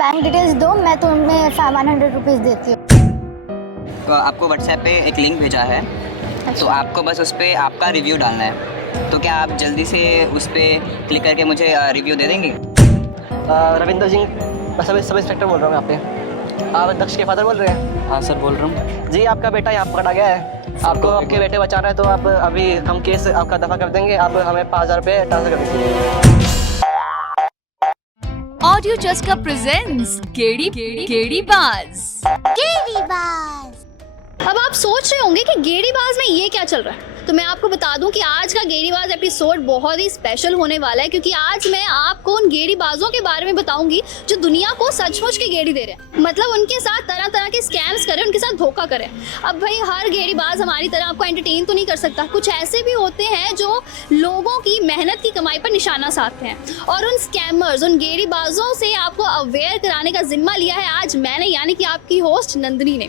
Bank details दो, मैं तुम्हें 100 रुपीज़ देती हूँ। तो आपको व्हाट्सएप पे एक लिंक भेजा है, तो आपको बस उस पर आपका रिव्यू डालना है। तो क्या आप जल्दी से उस पर क्लिक करके मुझे रिव्यू दे देंगे? रविंदर सिंह सब इंस्पेक्टर बोल रहा हूँ यहाँ पे। आप दक्ष के फादर बोल रहे हैं? हाँ सर, बोल रहा हूँ। जी, आपका बेटा यहाँ पकड़ा गया है। आपको आपके बेटे बचाना है, तो आप अभी हम केस आपका दफा कर देंगे। आप हमें 5000 रुपये ट्रांसफर कर दीजिए। ऑडियो चस्का प्रेजेंट्स गेड़ी बाज। अब आप सोच रहे होंगे कि गेड़ीबाज में ये क्या चल रहा है, तो मैं आपको बता दूं कि आज का गेड़ीबाज एपिसोड बहुत ही स्पेशल होने वाला है, क्योंकि आज मैं आपको उन गेड़ीबाजों के बारे में बताऊंगी जो दुनिया को सचमुच के गेड़ी दे रहे हैं। मतलब उनके साथ तरह तरह के स्कैम्स करें, उनके साथ धोखा करें। अब भाई हर गेड़ीबाज हमारी तरह आपको एंटरटेन तो नहीं कर सकता, कुछ ऐसे भी होते हैं जो लोगों की मेहनत की कमाई पर निशाना साधते हैं। और उन स्कैमर्स, उन गेड़ीबाजों से आपको अवेयर कराने का जिम्मा लिया है आज मैंने, यानी कि आपकी होस्ट नंदिनी ने।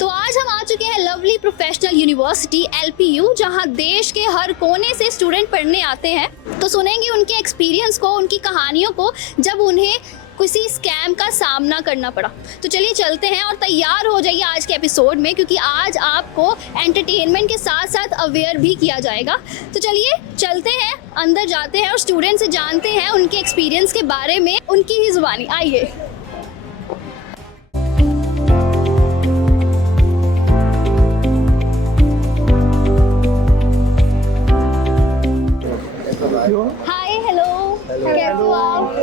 तो आज हम आ चुके हैं लवली प्रोफेशनल यूनिवर्सिटी LPU, जहाँ देश के हर कोने से स्टूडेंट पढ़ने आते हैं। तो सुनेंगे उनके एक्सपीरियंस को, उनकी कहानियों को, जब उन्हें किसी स्कैम का सामना करना पड़ा। तो चलिए चलते हैं और तैयार हो जाइए आज के एपिसोड में, क्योंकि आज आपको एंटरटेनमेंट के साथ साथ अवेयर भी किया जाएगा। तो चलिए चलते हैं, अंदर जाते हैं और स्टूडेंट से जानते हैं उनके एक्सपीरियंस के बारे में, उनकी ही जुबानी। आइए। हाय, हेलो, कैसे हो आप?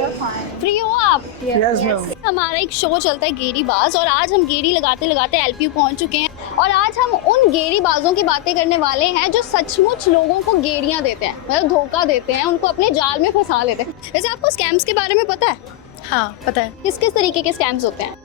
फ्री हो आप? Yes ma'am. हमारा एक शो चलता है गेड़ीबाज, और आज हम गेड़ी लगाते लगाते LPU पहुंच चुके हैं। और आज हम उन गेड़ीबाजों की बातें करने वाले हैं जो सचमुच लोगों को गेड़ियां देते हैं, मतलब धोखा देते हैं, उनको अपने जाल में फंसा लेते हैं। वैसे आपको स्कैम्स के बारे में पता है? हाँ पता है। किस किस तरीके के स्कैम्स होते हैं?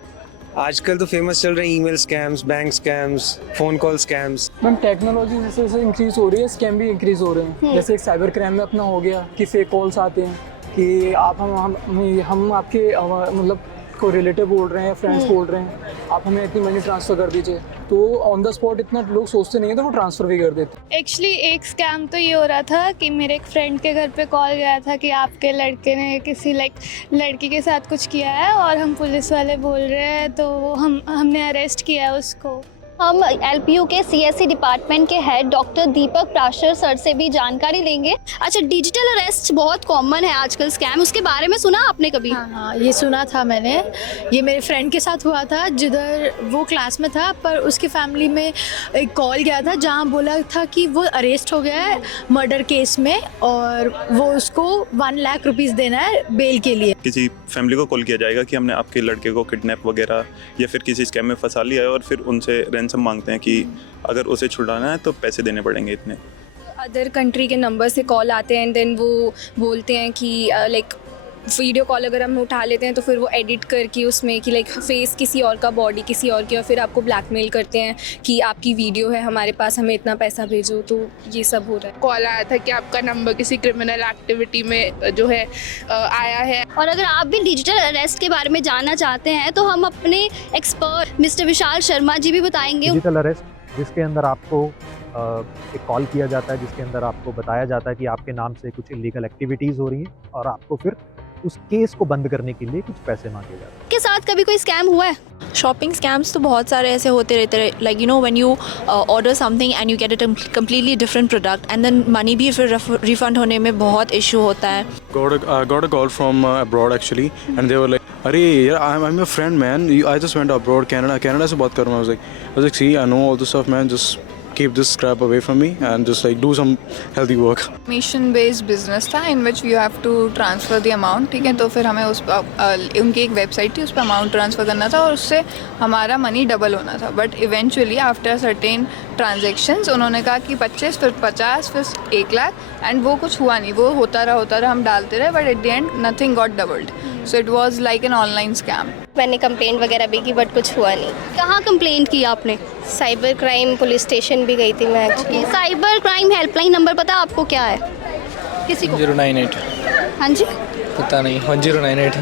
आजकल तो फेमस चल रहे हैं email scams, bank scams, phone call scams. Ma'am technology जैसे जैसे इंक्रीज हो रही है, स्कैम भी इंक्रीज हो रहे हैं। जैसे एक साइबर क्राइम में अपना हो गया कि फेक कॉल्स आते हैं कि आप हम आपके मतलब को रिलेटिव बोल रहे हैं, फ्रेंड्स बोल रहे हैं, आप हमें इतनी मनी ट्रांसफ़र कर दीजिए। तो ऑन द स्पॉट इतना लोग सोचते नहीं है, तो वो ट्रांसफ़र भी कर देते। एक्चुअली एक स्कैम तो ये हो रहा था कि मेरे एक फ्रेंड के घर पे कॉल गया था कि आपके लड़के ने किसी लड़की के साथ कुछ किया है और हम पुलिस वाले बोल रहे हैं, तो हमने अरेस्ट किया है उसको। हम LPU के CSE डिपार्टमेंट के हेड डॉक्टर दीपक प्राशर सर से भी जानकारी लेंगे। अच्छा, डिजिटल अरेस्ट बहुत कॉमन है आजकल स्कैम, उसके बारे में सुना आपने कभी? हाँ, ये सुना था मैंने। ये मेरे फ्रेंड के साथ हुआ था, जिधर वो क्लास में था, पर उसकी फैमिली में एक कॉल गया था जहाँ बोला था कि वो अरेस्ट हो गया है मर्डर केस में, और वो उसको 1 लाख रुपीज़ देना है बेल के लिए। किसी फैमिली को कॉल किया जाएगा कि हमने आपके लड़के को किडनैप वगैरह या फिर किसी स्कैम में फंसा लिया है, और फिर उनसे रैंसम मांगते हैं कि अगर उसे छुड़ाना है तो पैसे देने पड़ेंगे इतने। अदर कंट्री के नंबर से कॉल आते हैं, देन वो बोलते हैं कि लाइक वीडियो कॉल अगर हम उठा लेते हैं तो फिर वो एडिट करके उसमें कि लाइक फेस किसी और का, बॉडी किसी और की, और फिर आपको ब्लैकमेल करते हैं कि आपकी वीडियो है हमारे पास, हमें इतना पैसा भेजो। तो ये सब हो रहा है। कॉल आया था कि आपका नंबर किसी क्रिमिनल एक्टिविटी में जो है आया है। और अगर आप भी डिजिटल अरेस्ट के बारे में जानना चाहते हैं तो हम अपने एक्सपर्ट मिस्टर विशाल शर्मा जी भी बताएंगे। डिजिटल अरेस्ट जिसके अंदर आपको एक कॉल किया जाता है, जिसके अंदर आपको बताया जाता है कि आपके नाम से कुछ इलीगल एक्टिविटीज़ हो रही हैं, और आपको फिर उस केस को बंद करने के लिए कुछ पैसे मांगे जाते हैं। के साथ कभी कोई स्कैम हुआ है? शॉपिंग स्कैम्स तो बहुत सारे ऐसे होते रहते हैं, like you know when you order something and you get a completely different product, and then money भी फिर रिफंड होने में बहुत इशू होता है। got a call from abroad actually, and they were like, अरे यार I'm your friend man, I just went abroad, Canada से बात कर रहा हूँ। I was like see, I know all this stuff man, just keep this crap away from me and just like do some healthy work. Commission based business था in which you have to transfer the amount, ठीक है। तो फिर हमें उस उनकी एक website थी, उस पर अमाउंट ट्रांसफ़र करना था और उससे हमारा मनी डबल होना था। But eventually after certain transactions उन्होंने कहा कि 25, फिर 50, फिर 1 लाख, एंड वो कुछ हुआ नहीं। वो होता रहा, हम डालते रहे, but at the end nothing got doubled. So it was like an online scam. मैंने कंप्लेंट वगैरह भी की, बट कुछ हुआ नहीं। कहाँ कंप्लेंट की आपने? साइबर क्राइम पुलिस स्टेशन भी गई थी मैं। साइबर क्राइम हेल्पलाइन नंबर पता आपको क्या है? किसी को? 098। हाँ जी, पता नहीं। 1098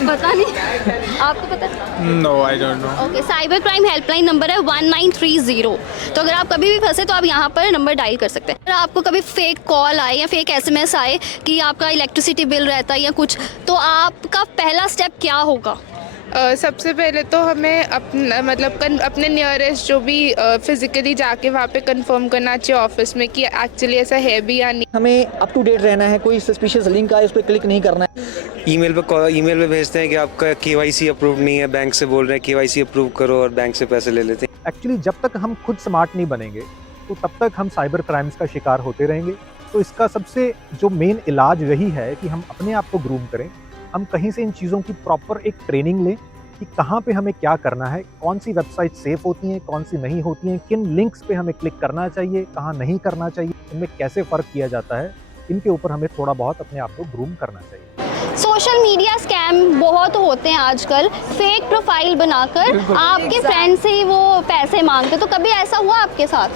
पता नहीं। आपको पता? No, I don't know. Okay, cyber crime helpline number है 1930। तो अगर आप कभी भी फंसे तो आप यहाँ पर नंबर डायल कर सकते हैं। अगर आपको कभी फेक कॉल आए या फेक SMS आए कि आपका इलेक्ट्रिसिटी बिल रहता है या कुछ, तो आपका पहला स्टेप क्या होगा? सबसे पहले तो हमें अपना मतलब अपने नियरेस्ट जो भी फिजिकली जाके वहाँ पे कंफर्म करना चाहिए ऑफिस में कि एक्चुअली ऐसा है भी या नहीं। हमें अप टू डेट रहना है, कोई सस्पिशियस लिंक आए उस पर क्लिक नहीं करना है। ईमेल पे भेजते हैं कि आपका KYC अप्रूव नहीं है, बैंक से बोल रहे हैं KYC अप्रूव करो और बैंक से पैसे ले लेते हैं। एक्चुअली जब तक हम खुद स्मार्ट नहीं बनेंगे तो तब तक हम साइबर क्राइम्स का शिकार होते रहेंगे। तो इसका सबसे जो मेन इलाज यही है कि हम अपने आप को ग्रूम करें, हम कहीं से इन चीज़ों की प्रॉपर एक ट्रेनिंग लें कि कहाँ पे हमें क्या करना है, कौन सी वेबसाइट सेफ होती हैं, कौन सी नहीं होती हैं, किन लिंक्स पे हमें क्लिक करना चाहिए, कहाँ नहीं करना चाहिए, इनमें कैसे फ़र्क किया जाता है, इनके ऊपर हमें थोड़ा बहुत अपने आप को ग्रूम करना चाहिए। सोशल मीडिया स्कैम बहुत होते हैं आजकल, फेक प्रोफाइल बनाकर आपके फ्रेंड से ही वो पैसे मांगते, तो कभी ऐसा हुआ आपके साथ?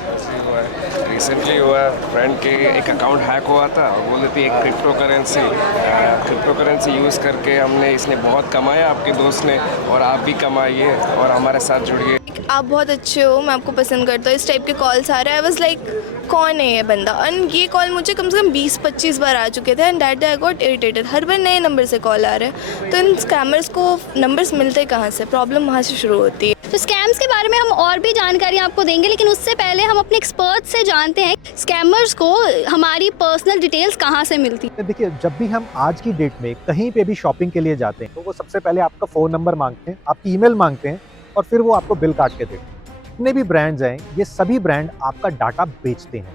रिसेंटली हुआ, फ्रेंड के एक अकाउंट हैक हुआ था और बोल रही थी एक क्रिप्टो करेंसी यूज़ करके इसने बहुत कमाया, आपके दोस्त ने, और आप भी कमाइए और हमारे साथ जुड़िए। आप बहुत अच्छे हो, मैं आपको पसंद करता हूँ, इस टाइप के कॉल्स आ रहे हैं। आई वाज लाइक कौन है ये बंदा? एंड ये कॉल मुझे कम से कम 20-25 बार आ चुके थे and that day I got irritated. हर बार नए नंबर से कॉल आ रहे हैं, तो इन स्कैमर्स को नंबर्स मिलते कहाँ से? प्रॉब्लम वहाँ से शुरू होती है। तो स्कैम्स के बारे में हम और भी जानकारी आपको देंगे, लेकिन उससे पहले हम अपने एक्सपर्ट से जानते हैं स्कैमर्स को हमारी पर्सनल डिटेल्स कहाँ से मिलती है। देखिए, जब भी हम आज की डेट में कहीं पे भी शॉपिंग के लिए जाते हैं तो वो सबसे पहले आपका फ़ोन नंबर मांगते हैं, आपकी ईमेल मांगते हैं और फिर वो आपको बिल काट के देते हैं। जितने भी ब्रांड्स हैं, ये सभी ब्रांड आपका डाटा बेचते हैं,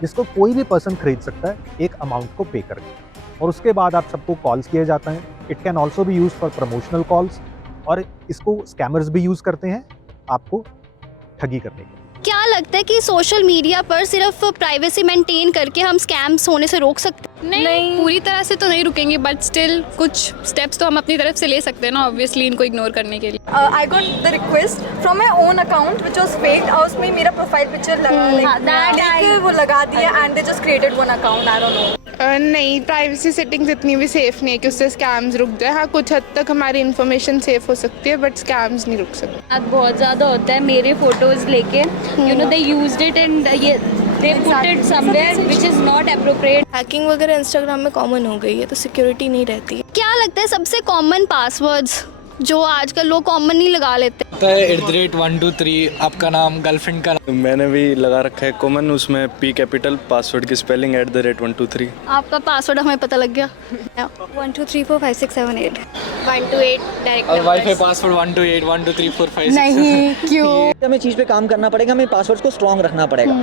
जिसको कोई भी पर्सन खरीद सकता है एक अमाउंट को पे करके, और उसके बाद आप सबको कॉल्स किए जाते हैं। It can also be use for promotional calls, और इसको स्कैमर्स भी यूज़ करते हैं आपको ठगी करने के लिए। क्या लगता है कि सोशल मीडिया पर सिर्फ प्राइवेसी मेंटेन करके हम स्कैम्स होने से रोक सकते हैं? नहीं, पूरी तरह से तो नहीं रुकेंगे, बट स्टिल कुछ स्टेप्स तो हम अपनी तरफ से ले सकते हैं ना, ऑब्वियसली इनको इग्नोर करने के लिए। I got the request from my own account which was faked, और उसमें मेरा प्रोफाइल पिक्चर लगा वो लगा दिया and they just created one account. I don't no. नहीं, प्राइवेसी सेटिंग्स इतनी भी सेफ नहीं है कि उससे स्कैम्स रुक जाए। हाँ, कुछ हद तक हमारी इन्फॉर्मेशन सेफ हो सकती है, बट स्कैम्स नहीं रुक सकते। बहुत ज़्यादा होता है, मेरे फोटोज़ लेके दे यूज्ड इट एंड ये they put it somewhere which is not appropriate। Hacking वगैरह इंस्टाग्राम में कॉमन हो गई है, तो सिक्योरिटी नहीं रहती है। क्या लगता है सबसे कॉमन पासवर्ड्स जो आजकल लोग कॉमन नहीं लगा लेते? @123 आपका नाम, गर्लफ्रेंड का नाम। मैंने भी लगा रखा है कॉमन, उसमें P कैपिटल, पासवर्ड की स्पेलिंग @123। आपका पासवर्ड हमें पता लग गया। 1 2 3 4 5 6 7 8 1 2 8 डायरेक्ट और वाईफाई पासवर्ड 1 2 8 1 2 3 4 5 6। नहीं, क्यों? हमें चीज़ पे काम करना पड़ेगा, हमें पासवर्ड को स्ट्रॉन्ग रखना पड़ेगा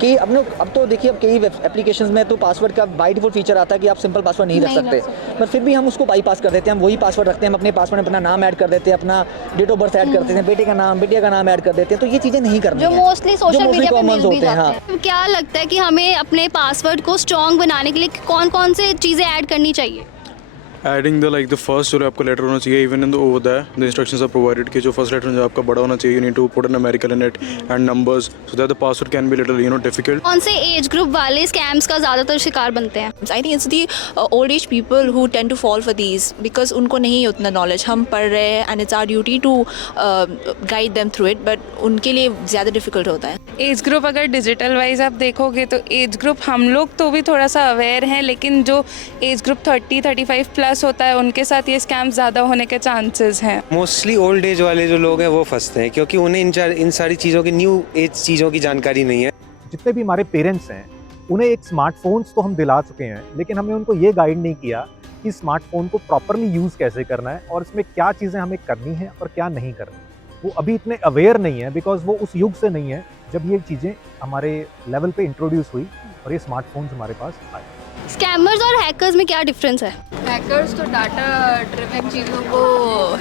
कि अब तो देखिए, अब कई एप्लीकेशंस में तो पासवर्ड का बाय डिफॉल्ट फीचर आता है कि आप सिंपल पासवर्ड नहीं रख सकते, पर फिर भी हम उसको बाईपास कर देते हैं। हम वही पासवर्ड रखते हैं, हम अपने पासवर्ड में अपना नाम ऐड कर देते हैं, अपना डेट ऑफ बर्थ ऐड कर देते हैं, बेटे का नाम, बिटिया का नाम ऐड कर देते हैं। तो ये चीज़ें नहीं करनी जो मोस्टली सोशल मीडिया पे मिल भी होते हैं। जाते हैं। क्या लगता है कि हमें अपने पासवर्ड को स्ट्रॉन्ग बनाने के लिए कौन-कौन से चीज़ें ऐड करनी चाहिए? एडिंग द फर्स्ट जो आपका लेटर होना चाहिए, even in the over the instructions are provided कि जो फर्स्ट लेटर जो आपका बड़ा होना चाहिए, you need to put an American in it and numbers so that the password can be little difficult. कौन से एज ग्रुप वाले स्कैम्स का ज़्यादातर शिकार बनते हैं? I think it's the old age people who tend to fall for these because उनको नहीं है उतना नॉलेज। हम पढ़ रहे हैं and it's our duty to guide them through it, but उनके लिए ज़्यादा डिफिकल्ट होता है। एज ग्रुप अगर डिजिटल वाइज आप देखोगे तो एज ग्रुप हम लोग तो भी थोड़ा सा अवेयर हैं, लेकिन जो एज ग्रुप 30-35 प्लस होता है उनके साथ ये स्कैम ज़्यादा होने के चांसेस हैं। मोस्टली ओल्ड एज वाले जो लोग हैं वो फंसते हैं, क्योंकि उन्हें इन सारी चीज़ों की, न्यू एज चीज़ों की जानकारी नहीं है। जितने भी हमारे पेरेंट्स हैं, उन्हें एक स्मार्टफोन्स तो हम दिला चुके हैं, लेकिन हमने उनको ये गाइड नहीं किया कि स्मार्टफोन को प्रॉपरली यूज़ कैसे करना है और इसमें क्या चीज़ें हमें करनी है और क्या नहीं करनी। वो अभी इतने अवेयर नहीं है, बिकॉज वो उस युग से नहीं है जब ये चीज़ें हमारे लेवल पे इंट्रोड्यूस हुई और ये स्मार्टफोन्स हमारे पास आए। स्कैमर्स और हैकर्स में क्या डिफरेंस है? हैकर्स तो डाटा ड्रिवन चीज़ों को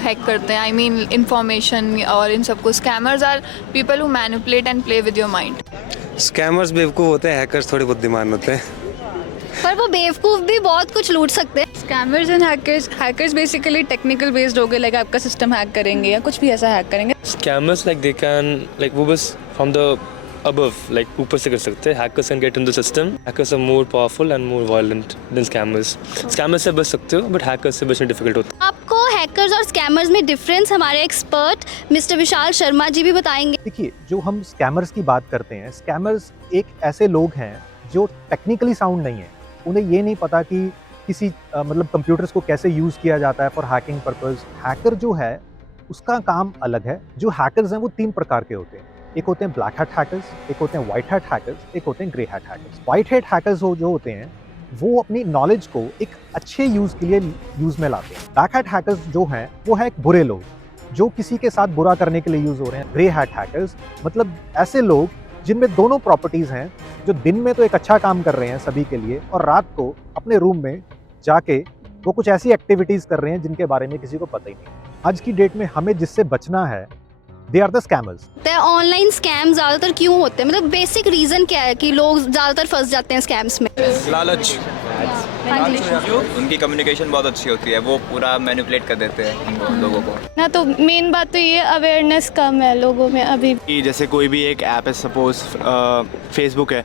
हैक करते हैं, आई मीन इंफॉर्मेशन और इन सबको। Scammers are people who manipulate and play with your mind. Scammers बेवकूफ़ होते हैं, हैकर्स थोड़े बुद्धिमान होते हैं। पर वो बेवकूफ़ भी बहुत कुछ लूट सकते हैं। Scammers and hackers basically technical based हो गए, लाइक आपका सिस्टम हैक करेंगे या कुछ भी ऐसा हैक करेंगे। Scammers like they can like वो बस from the above like ऊपर से कर सकते हैं। Hackers can get in the system. Hackers are more powerful and more violent than scammers. Scammers से बच सकते हो, but hackers से बचना difficult होता है। आपको हैकर्स और स्कैमर्स में डिफरेंस हमारे एक्सपर्ट मिस्टर विशाल शर्मा जी भी बताएंगे। देखिए, जो हम स्कैमर्स की बात करते हैं, स्कैमर्स एक ऐसे लोग हैं जो टेक्निकली साउंड नहीं है। उन्हें ये नहीं पता कि किसी मतलब कंप्यूटर्स को कैसे यूज़ किया जाता है फॉर हैकिंग पर्पस। हैकर जो है उसका काम अलग है। जो हैकर्स हैं वो 3 प्रकार के होते हैं। एक होते हैं ब्लैक हैट हैकर्स, एक होते हैं व्हाइट हैट हैकर्स, एक होते हैं grey hat hackers. White hat hackers जो होते हैं वो अपनी नॉलेज को एक अच्छे यूज़ के लिए यूज़ में लाते हैं। ब्लैक हैट हैकर्स जो हैं वो है एक बुरे लोग जो किसी के साथ बुरा करने के लिए यूज़ हो रहे हैं। ग्रे हैट हैकर्स मतलब ऐसे लोग जिनमें दोनों प्रॉपर्टीज़ हैं, जो दिन में तो एक अच्छा काम कर रहे हैं सभी के लिए और रात को अपने रूम में जाके वो कुछ ऐसी एक्टिविटीज़ कर रहे हैं जिनके बारे में किसी को पता ही नहीं। आज की डेट में हमें जिससे बचना है, they are the scammers. Online scam ज़्यादातर क्यों होते हैं, मतलब बेसिक रीज़न क्या है कि लोग ज़्यादातर फंस जाते हैं स्कैम्स में? लालच। उनकी कम्युनिकेशन बहुत अच्छी होती है, वो पूरा मैनिपुलेट कर देते हैं लोगों को ना। तो मेन बात तो ये अवेयरनेस कम है लोगों में अभी। कि जैसे कोई भी एक ऐप है, सपोज फेसबुक है,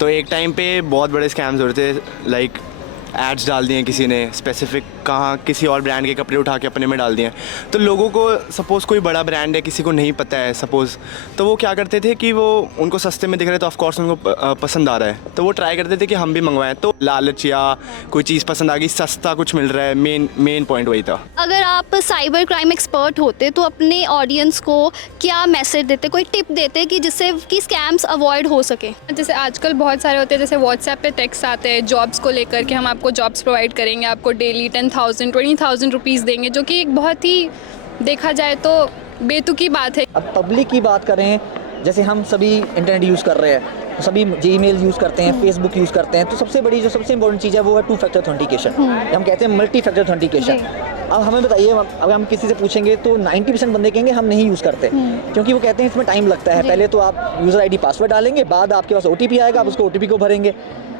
तो एक टाइम पे बहुत बड़े स्कैम्स हो रहे थे। लाइक एड्स डाल दिए किसी ने स्पेसिफिक, कहाँ किसी और ब्रांड के कपड़े उठा के अपने में डाल दिए। तो लोगों को सपोज़ कोई बड़ा ब्रांड है, किसी को नहीं पता है सपोज़, तो वो क्या करते थे कि वो उनको सस्ते में दिख रहे तो ऑफकोर्स उनको पसंद आ रहा है, तो वो ट्राई करते थे कि हम भी मंगवाएं। तो लालच या कोई चीज़ पसंद आ गई, सस्ता कुछ मिल रहा है, मेन पॉइंट वही था। अगर आप साइबर क्राइम एक्सपर्ट होते तो अपने ऑडियंस को क्या मैसेज देते, कोई टिप देते कि जिससे कि स्कैम्स अवॉइड हो सके? जैसे आजकल बहुत सारे होते हैं, जैसे व्हाट्सएप पे टेक्स्ट आते हैं जॉब्स को लेकर कि हम आपको जॉब्स प्रोवाइड करेंगे, आपको डेली 10,000 20,000 रुपीज़ देंगे, जो कि एक बहुत ही देखा जाए तो बेतुकी बात है। अब पब्लिक की बात करें, जैसे हम सभी इंटरनेट यूज़ कर रहे हैं, सभी जीमेल यूज़ करते हैं, फेसबुक यूज़ करते हैं, तो सबसे इंपॉर्टेंट चीज़ है वो है 2 फैक्टर ऑथेंटिकेशन। हम कहते हैं मल्टी फैक्टर ऑथेंटिकेशन। अब हमें बताइए, अगर हम किसी से पूछेंगे तो 90% बंदे कहेंगे हम नहीं यूज़ करते, क्योंकि वो कहते हैं इसमें टाइम लगता है। पहले तो आप यूज़र ID पासवर्ड डालेंगे, बाद आपके पास OTP आएगा, आप उसको OTP को भरेंगे,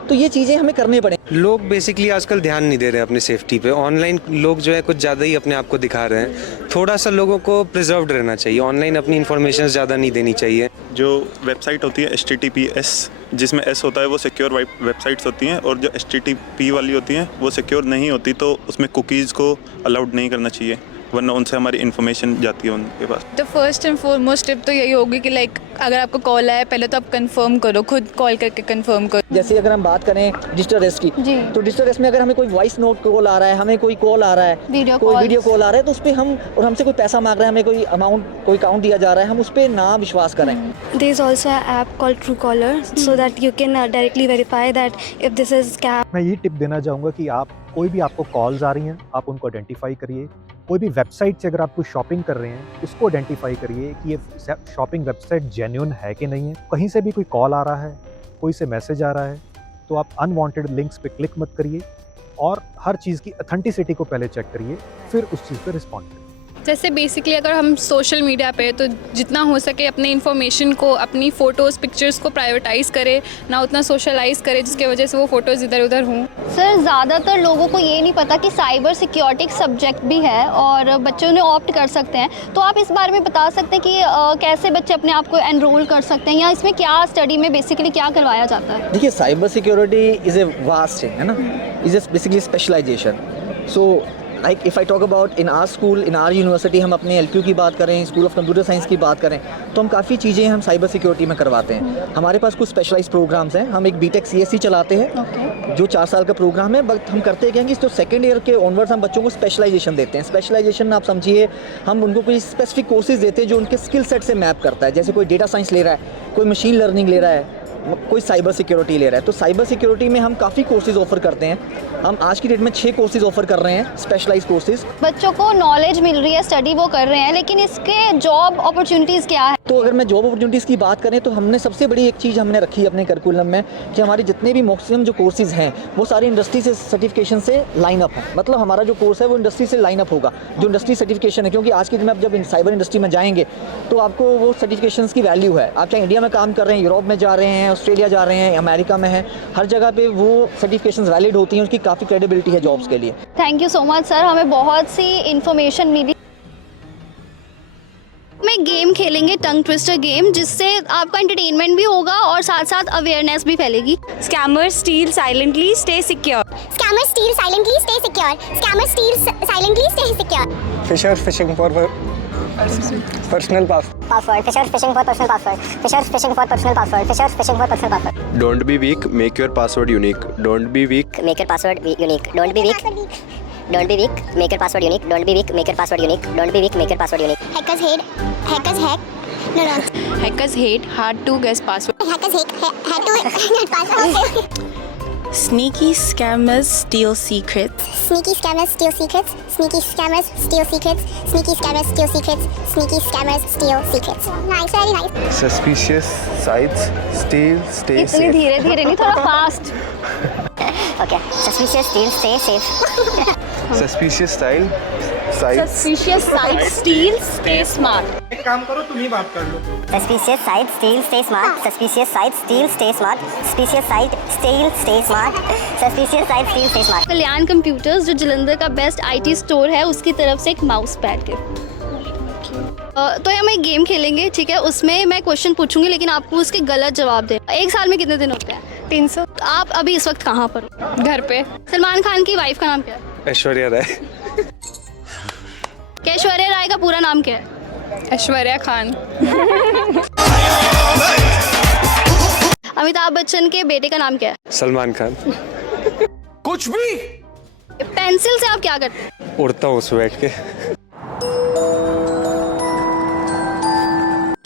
तो ये चीज़ें हमें करनी पड़ेंगी। लोग बेसिकली आजकल ध्यान नहीं दे रहे अपनी सेफ्टी पे। ऑनलाइन लोग जो है कुछ ज़्यादा ही अपने आप को दिखा रहे हैं। थोड़ा सा लोगों को प्रिजर्व्ड रहना चाहिए, ऑनलाइन अपनी इन्फॉर्मेशन ज़्यादा नहीं देनी चाहिए। जो वेबसाइट होती है HTTPS, जिसमें S होता है, वो सिक्योर वेबसाइट्स होती हैं, और जो HTTP वाली होती हैं वो सिक्योर नहीं होती, तो उसमें कुकीज़ को अलाउड नहीं करना चाहिए, वरना उनसे हमारी इन्फॉर्मेशन जाती है उनके पास। तो फर्स्ट एंड फॉरमोस्ट टिप तो यही होगी कि लाइक अगर आपको कॉल आए पहले तो आप कंफर्म करो, खुद कॉल करके कंफर्म करो। जैसे अगर हम बात करें डिजिटल अरेस्ट की, तो डिजिटल अरेस्ट में अगर हमें कोई वॉइस नोट कॉल आ रहा है, हमें कोई कॉल आ रहा है, कोई वीडियो कॉल आ रहा है, तो उस पर हम, और हमसे कोई पैसा मांग रहा है, हमें कोई अकाउंट दिया जा रहा है, हम उस पर ना विश्वास करें। There is also an app called Truecaller, so that you can directly verify that if this is scam. मैं ये टिप देना चाहूँगा कि आप कोई भी आपको कॉल्स आ रही हैं, आप उनको आइडेंटिफाई करिए। कोई भी वेबसाइट से अगर आप कुछ शॉपिंग कर रहे हैं, उसको आइडेंटिफाई करिए कि ये शॉपिंग वेबसाइट जेन्युइन है कि नहीं है। कहीं से भी कोई कॉल आ रहा है, कोई से मैसेज आ रहा है, तो आप अनवांटेड लिंक्स पे क्लिक मत करिए और हर चीज़ की ऑथेंटिसिटी को पहले चेक करिए, फिर उस चीज़ पे रिस्पॉन्ड करिए। जैसे बेसिकली अगर हम सोशल मीडिया पे तो जितना हो सके अपने इन्फॉर्मेशन को, अपनी फ़ोटोज़ पिक्चर्स को प्राइवेटाइज़ करे, ना उतना सोशलाइज़ करे जिसकी वजह से वो फ़ोटोज़ इधर उधर हों। सर, ज़्यादातर लोगों को ये नहीं पता कि साइबर सिक्योरिटी एक सब्जेक्ट भी है और बच्चों ने ऑप्ट कर सकते हैं, तो आप इस बारे में बता सकते हैं कि कैसे बच्चे अपने आप को एनरोल कर सकते हैं, या इसमें क्या स्टडी में बेसिकली क्या करवाया जाता है? देखिए, cyber security is a vast thing, है ना, is a basically specialization. So like if I talk about in our school, in our university, हम अपने LQ की बात करें, स्कूल ऑफ कंप्यूटर साइंस की बात करें, तो हम काफ़ी चीज़ें हम साइबर सिक्योरिटी में करवाते हैं। हमारे पास कुछ स्पेशलाइज्ड प्रोग्राम्स हैं। हम एक BTech CSC चलाते हैं, जो 4 साल का प्रोग्राम है, बट हम करते क्या हैं कि तो सेकेंड ईयर के ऑनवर्ड्स हम बच्चों को स्पेशलाइजेशन देते हैं। स्पेशलाइजेशन आप समझिए, हम उनको कोई स्पेसिफिक कोर्सेज देते हैं जो उनके स्किल सेट से मैप करता है। जैसे कोई डेटा साइंस ले रहा है, कोई मशीन लर्निंग ले रहा है, कोई साइबर सिक्योरिटी ले रहा है, तो साइबर सिक्योरिटी में हम काफ़ी कोर्सेज ऑफर करते हैं। हम आज की डेट में 6 कोर्सेज ऑफर कर रहे हैं, स्पेशलाइज कोर्सेज। बच्चों को नॉलेज मिल रही है, स्टडी वो कर रहे हैं, लेकिन इसके जॉब अपॉर्चुनिटीज़ क्या है? तो अगर मैं जॉब अपॉर्चुनिटीज़ की बात करें तो हमने सबसे बड़ी एक चीज़ हमने रखी है अपने करिकुलम में कि हमारे जितने भी मैक्सिमम जो कोर्सेज हैं वो सारे इंडस्ट्री से सर्टिफिकेशन से लाइन अप है। मतलब हमारा जो कोर्स है वो इंडस्ट्री से लाइन अप होगा, जो इंडस्ट्री सर्टिफिकेशन है, क्योंकि आज के दिन में आप जब साइबर इंडस्ट्री में जाएंगे तो आपको वो सर्टिफिकेशंस की वैल्यू है। आप चाहे इंडिया में काम कर रहे हैं, यूरोप में जा रहे हैं, ऑस्ट्रेलिया जा रहे हैं, अमेरिका में है, हर जगह पे वो सर्टिफिकेशंस वैलिड होती हैं, उसकी काफ़ी क्रेडिबिलिटी है जॉब्स के लिए। Thank you so much sir, हमें बहुत सी इन्फॉर्मेशन मिली। में गेम खेलेंगे, टंग ट्विस्टर गेम, जिससे आपका एंटरटेनमेंट भी होगा और साथ साथ अवेयरनेस भी फैलेगी। Scammers steal silently, stay secure. Scammers steal silently, stay secure. Scammers steal silently, stay secure. Fishers fishing for personal password. Fishers fishing for personal password. Fishers fishing for personal password. Fishers fishing for personal password. Don't be weak, make your password unique. Don't be weak. Make your password unique. Don't be weak. Don't be weak. Make your password unique. Don't be weak. Make your password unique. Don't be weak. Make your password unique. Hackers hate. Hackers hack. No. Hackers hate hard to guess password. Hackers hate. Had to not password. Sneaky scammers steal secrets. Sneaky scammers steal secrets. Sneaky scammers steal secrets. Sneaky scammers steal secrets. Sneaky scammers steal secrets. Nice, very nice. Suspicious sites stay इतनी safe. धीरे धीरे नहीं, थोड़ा fast. Okay. Suspicious steal, stay safe. Suspicious sites. Suspicious sites steal, stay smart. एक काम करो, तुम ही बात कर लो. Suspicious site steal, stay smart. Suspicious site steal, stay smart. Suspicious site steal, stay smart. Suspicious site steal, stay smart. कल्याण computers जो जलंधर का best IT store है, उसकी तरफ से एक माउस पैड गिफ्ट. तो हम एक गेम खेलेंगे, ठीक है. उसमें मैं क्वेश्चन पूछूंगी लेकिन आपको उसके गलत जवाब दे. एक साल में कितने दिन होते हैं? 300. आप अभी इस वक्त कहाँ पर हो? घर पे. सलमान खान की वाइफ का नाम क्या है? ऐश्वर्या राय. ऐश्वर्या राय का पूरा नाम क्या है? ऐश्वर्या खान. अमिताभ बच्चन के बेटे का नाम क्या है? सलमान खान. कुछ भी. पेंसिल से आप क्या करते हैं? उड़ता हूँ उसमें बैठ के.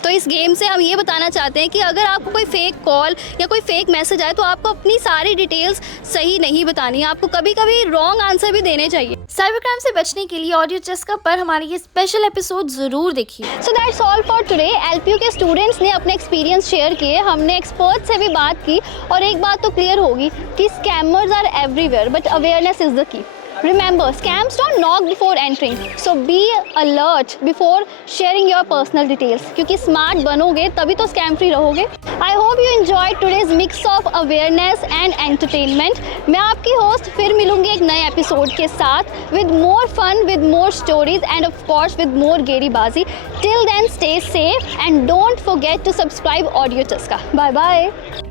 तो इस गेम से हम ये बताना चाहते हैं कि अगर आपको कोई फेक कॉल या कोई फेक मैसेज आए तो आपको अपनी सारी डिटेल्स सही नहीं बतानी है. आपको कभी कभी रॉन्ग आंसर भी देने चाहिए. साइबर क्राइम से बचने के लिए ऑडियो चस्का पर हमारी ये स्पेशल एपिसोड जरूर देखिए. So that's all for today. LPU के स्टूडेंट्स ने अपने एक्सपीरियंस शेयर किए, हमने एक्सपर्ट से भी बात की और एक बात तो क्लियर होगी कि scammers are everywhere but awareness is the key. Remember, scams don't knock before entering. So be alert before sharing your personal details. क्योंकि smart बनोगे तभी तो scam free रहोगे. I hope you enjoyed today's mix of awareness and entertainment. मैं आपकी host फिर मिलूंगी एक नए एपिसोड के साथ with more fun, with more stories and of course with more गेरीबाजी. Till then, stay safe and don't forget to subscribe Audio Chaska. Bye bye.